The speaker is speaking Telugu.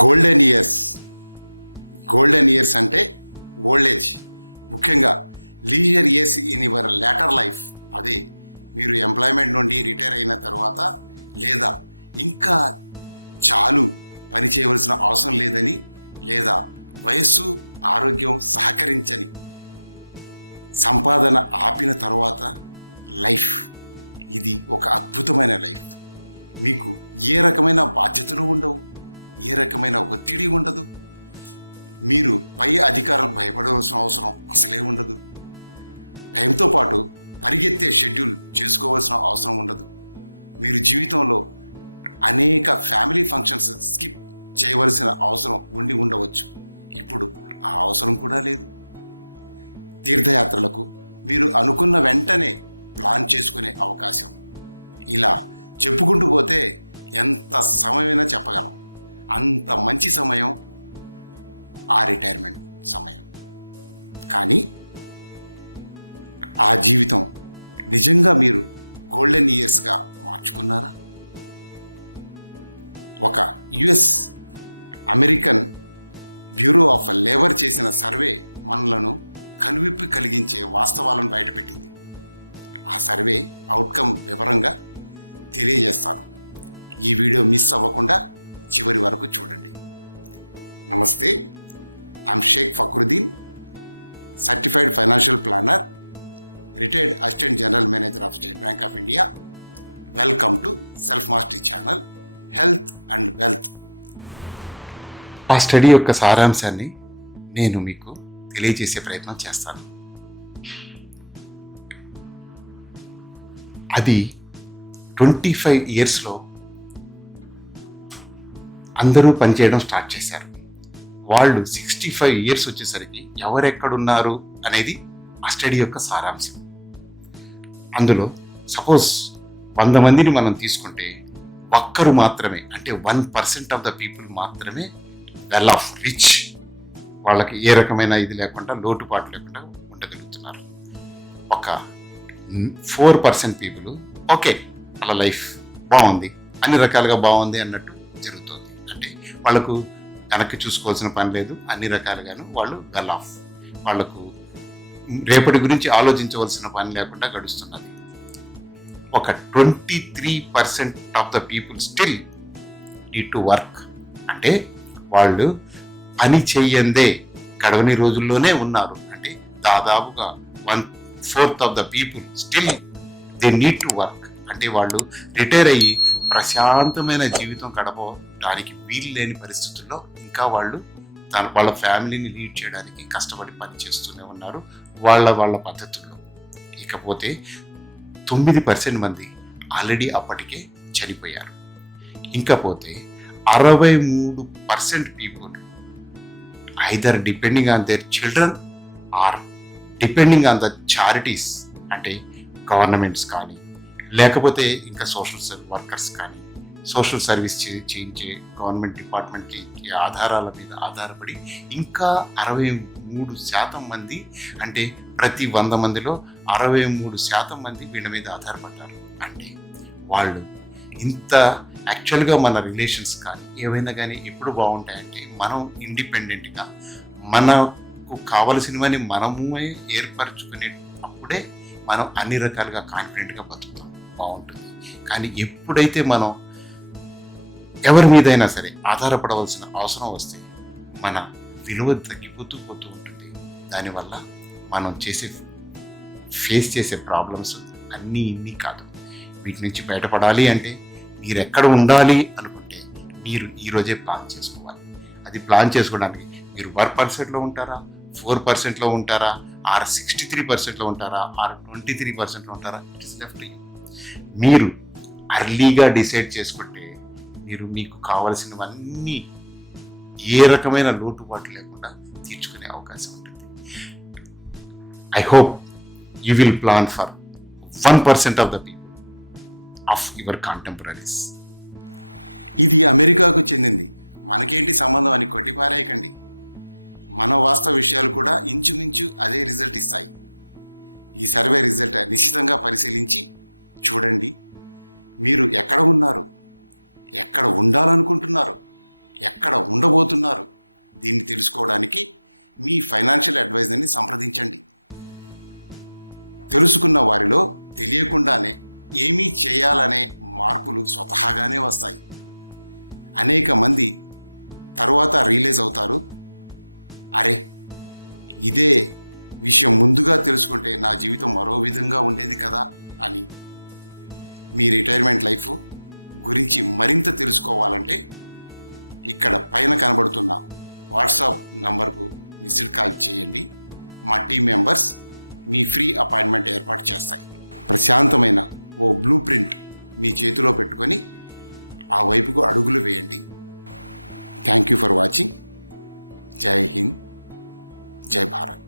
Golden years. గోల్డెన్ ఇయర్స్ అంటే ఓల్డ్ ఏజ్, ముఖ్యంగా leisure years in your later life. అదే మీరు ఎంప్లాయ్మెంట్ నుండి రిటైర్ అయిన తర్వాత, లేదా ఇంకా చాలు పని చేయవలసిన అవసరం లేదని, లేదా వయస్సు ఆరోగ్యం సహకరించని, సంపాదన ఆపిన తర్వాత లైఫ్. ఇది ఒక అద్భుతమైన లైఫ్. మీకు ఏ రకమైన బాధ్యతలు ఉండవు, ఏ రకమైన ఒత్తిడి ఉండదు, మీరు పై అధికారులు భయపడవలసిన అవసరం అసలే ఉండదు, టైంతో పాటు పరిగెత్తే షెడ్యూల్ చేసుకోవాల్సిన అవసరం ఉండదు. మీరు జీవితంలో అనేక ఫ్యామిలీ ఫంక్షన్స్ స్కిప్ చేయవలసిన అవసరం ఉండి ఉండవచ్చు. ఇప్పుడు ఆ అవసరం కూడా లేదు. తీర్థయాత్రలకు మీరు అనుకున్న వెంటనే ప్లాన్ చేసుకునే అవకాశం. ఇలా చెప్పుకుంటూ పోతే ఎంత సమయమైనా చెప్పగలం. అంత మంచి సమయం ఆ రిటైర్మెంట్ సమయం. కానీ ఆ జీవితం నిజంగా మీరు గోల్డెన్ ఇయర్స్గా మార్చుకున్నారా? ఒక US American bureau of labour చేసిన సర్వే మనలను కనువిప్పు కలిగించే వాస్తవాలను బయటపెట్టింది. ఆ సర్వే అవుట్కమ్ వివరంగా తెలియజేస్తాను. ఈ వీడియో మిస్ అవ్వకుండా చివరి వరకు చూడండి. నమస్తే, I'm Shaikh Fakruddin, certified financial planner, retired assistant general manager of State Bank of India. Welcome to self mastery channel, health and wealth. ఆ స్టడీ యొక్క సారాంశాన్ని నేను మీకు తెలియజేసే ప్రయత్నం చేస్తాను. అది 25 ఇయర్స్లో అందరూ పనిచేయడం స్టార్ట్ చేశారు. వాళ్ళు 65 ఇయర్స్ వచ్చేసరికి ఎవరెక్కడున్నారు అనేది ఆ స్టడీ యొక్క సారాంశం. అందులో సపోజ్ 100 మందిని మనం తీసుకుంటే ఒక్కరు మాత్రమే, అంటే 1% ఆఫ్ ద పీపుల్ మాత్రమే వెల్ ఆఫ్, రిచ్, వాళ్ళకి ఏ రకమైన ఇది లేకుండా, లోటుపాటు లేకుండా ఉండగలుగుతున్నారు. ఒక 4% పీపుల్ ఓకే, వాళ్ళ లైఫ్ బాగుంది, అన్ని రకాలుగా బాగుంది అన్నట్టు జరుగుతుంది. అంటే వాళ్ళకు వెనక్కి చూసుకోవాల్సిన పని లేదు, అన్ని రకాలుగాను వాళ్ళు వెల్ ఆఫ్, వాళ్లకు రేపటి గురించి ఆలోచించవలసిన పని లేకుండా గడుస్తున్నది. ఒక 23% of the people still need to work, అంటే వాళ్ళు పని చెయ్యందే గడవని రోజుల్లోనే ఉన్నారు. అంటే దాదాపుగా 1/4 of the people still they need to work, అంటే వాళ్ళు రిటైర్ అయ్యి ప్రశాంతమైన జీవితం గడపడానికి వీలు లేని పరిస్థితుల్లో ఇంకా వాళ్ళు వాళ్ళ ఫ్యామిలీని లీడ్ చేయడానికి కష్టపడి పని చేస్తూనే ఉన్నారు వాళ్ళ పద్ధతుల్లో. ఇకపోతే 9% మంది ఆల్రెడీ అప్పటికే చనిపోయారు. ఇంకపోతే 63% people either depending on their children or depending on the charities, అంటే గవర్నమెంట్స్ కానీ, లేకపోతే ఇంకా సోషల్ వర్కర్స్ కానీ, సోషల్ సర్వీస్ చేయించే గవర్నమెంట్ డిపార్ట్మెంట్కి ఆధారాల మీద ఆధారపడి ఇంకా 63% మంది, అంటే ప్రతి 100 మందిలో 63% మంది వీళ్ళ మీద ఆధారపడ్డారు. అంటే వాళ్ళు ఇంత యాక్చువల్గా మన రిలేషన్స్ కానీ ఏవైనా కానీ ఎప్పుడు బాగుంటాయంటే మనం ఇండిపెండెంట్గా మనకు కావలసినవని మనమే ఏర్పరచుకునే అప్పుడే మనం అన్ని రకాలుగా కాన్ఫిడెంట్గా బతుకుతాం, బాగుంటుంది. కానీ ఎప్పుడైతే మనం ఎవరి మీదైనా సరే ఆధారపడవలసిన అవసరం వస్తే మన విలువ తగ్గిపోతూ ఉంటుంది. దానివల్ల మనం ఫేస్ చేసే ప్రాబ్లమ్స్ అన్నీ ఇన్ని కాదు. వీటి నుంచి బయటపడాలి అంటే మీరు ఎక్కడ ఉండాలి అనుకుంటే మీరు ఈరోజే ప్లాన్ చేసుకోవాలి. అది ప్లాన్ చేసుకోవడానికి మీరు 1%లో ఉంటారా, 4%లో ఉంటారా, ఆర్ 63%లో ఉంటారా, ఆర్ 23%లో ఉంటారా, ఇట్ ఇస్ లెఫ్ట్ యూ. మీరు అర్లీగా డిసైడ్ చేసుకుంటే మీరు మీకు కావలసినవన్నీ ఏ రకమైన లోటుపాటు లేకుండా తీర్చుకునే అవకాశం ఉంటుంది. I hope you will plan for 1% of the people of your contemporaries. ఇది అమెరికాకు చెందింది, మనకేంటి సంబంధం అని కొట్టిపారేయకండి. మన వాస్తవ విషయాలు కూడా ఇంచుమించు అదే రిజల్ట్ ఇస్తాయి. ఈ సర్వే రిజల్ట్ నిశ్చితంగా పరిశీలించి చూడండి. మీరు ఎక్కడ ఉన్నారు, ఎక్కడ ఉండాలనుకుంటున్నారు, ఎక్కడ ఉండబోతున్నారు దీన్ని తెలుసుకోవడానికి మీ ఫైనాన్షియల్ అడ్వైజర్ని సంప్రదించండి. తెలుసుకున్న వారిలో తెలియకుండానే ఏమీ చేయాలనే మార్పులు స్వతహాగానే వస్తాయి. అనేక మంది తరువాత రియలైజ్ అవుతారు, అరే ఇదే విషయం ముందుగా తెలుసుకుంటే నా జీవితం మరో విధంగా ఉండేది కదా అని. మీ రిటైర్మెంట్ లైఫ్ గురించి మరింత తెలుసుకోవాలంటే ఇక్కడ పైన కనబడుతున్న వాట్సాప్ నంబర్కు మిస్డ్ కాల్ చేయండి. మా టీం మెంబర్స్ మీ ఫ్రీ అపాయింట్మెంట్ ఏర్పాటు చేస్తాయి. ప్రశాంతమైన ఓ బ్లూ ప్రింట్ మీ చేతిలో పెట్టుకొని ఆ వైపుకు అడుగులు వేయండి. Thank you for watching. జై హింద్, జై భారత్.